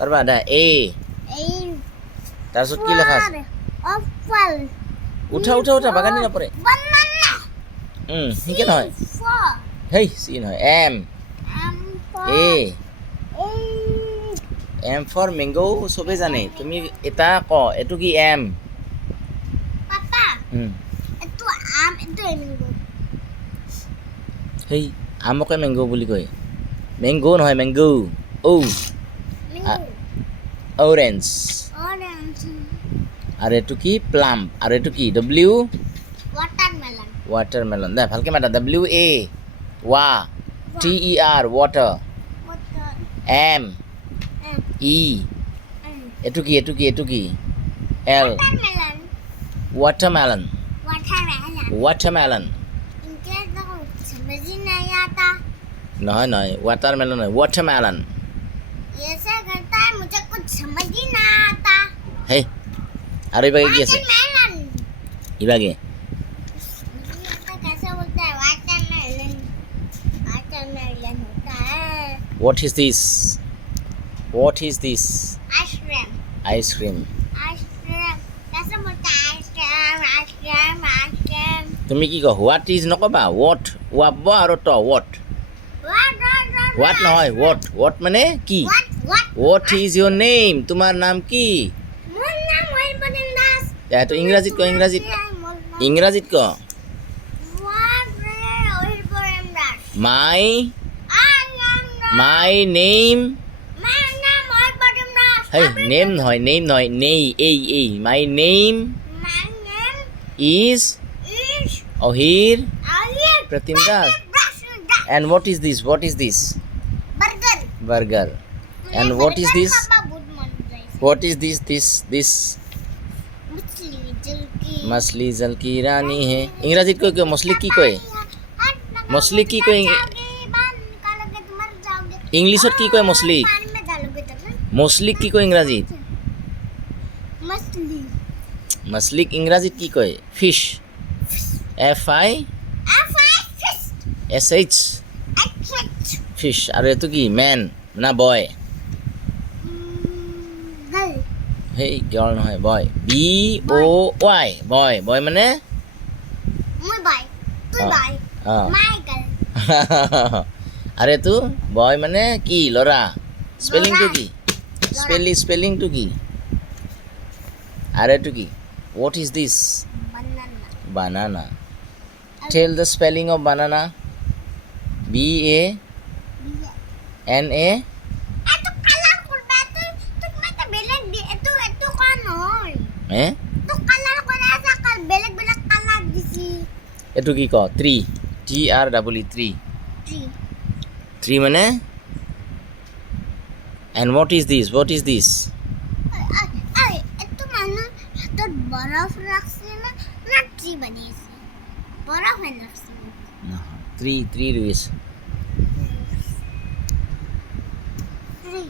পাৰবা দা এ এই তাৰপিছত কি লেখা আছে অফল উঠা বাগানি নপৰে বানানা সিকে নহয় ফৰ হেই চি নহয় এম এম ফৰ এ এই এম ফৰ মেংগো চবে জানে তুমি এটা ক এইটো কি এম পাপা এটো আম এটো এমিংগো হেই আমকে মেংগো বুলি কয় মেংগো নহয় মেংগো ঔ মিংগো অৰেঞ্জ অৰেঞ্জ আৰু এইটো কি প্লাম আৰু এইটো কি ডব্লিউ ওয়াটাৰমেলন ৱাটাৰমেলন দে ভালকে মাতা ডব্লিউ এ ৱা T E R water water M E এইটো কি এল ওয়াটাৰমেলন ৱাটাৰমেলন वाटरमेलन इनके तो समझ ही नहीं आता নহয় ৱাটাৰমেলন নহয় ৱাটাৰমেলন ये ऐसा करता है मुझे कुछ समझ ही ना आता হেই আৰু ইবাগে কি আছে वाटरमेलन ইবাগে मुझे नहीं आता कैसे बोलता है वाटरमेलन वाटरमेलन होता है what is this ice cream ice cream ice cream कैसे बोलता है आइसक्रीम তুমি কি কয় হোৱাট ইজ নকবা what ৱাব আৰু ট what হোৱাট নহয় what মানে কি what is your name তোমাৰ নাম কি मोर नाम मोहिबुद्दीन दास এইটো ইংৰাজীত ক ইংৰাজীত ক मोहिबुद्दीन दास my I am my name my name मोहिबुद्दीन Das hey name নহয় nei এই my name my name is is Ahir Aliyah Pratim Das. Das and what is this burger and what is this what is this मछली जल की रानी है इंग्रजीत को क्यों मछली की कोई मछली की कोई इंग्लिशत की कोई मछली की कोई इंग्रजीत मछली इंग्रजीत की कोई फिश FISH ফিশ আৰু এইটো কি মেন না বয় হেই গাৰ্ল নহয় বয় BOY বয় মানে আৰু এইটো বয় মানে কি ল'ৰা স্পেলিংটো কি স্পেলিংটো কি আৰু এইটো কি what is this banana tell the spelling of banana BANA এইটো কি ক 3 TREE 3 মানে and what is this बरफ रखसी ना ट्री बनी है बरफ है रखसी 3 রয়েছে ट्री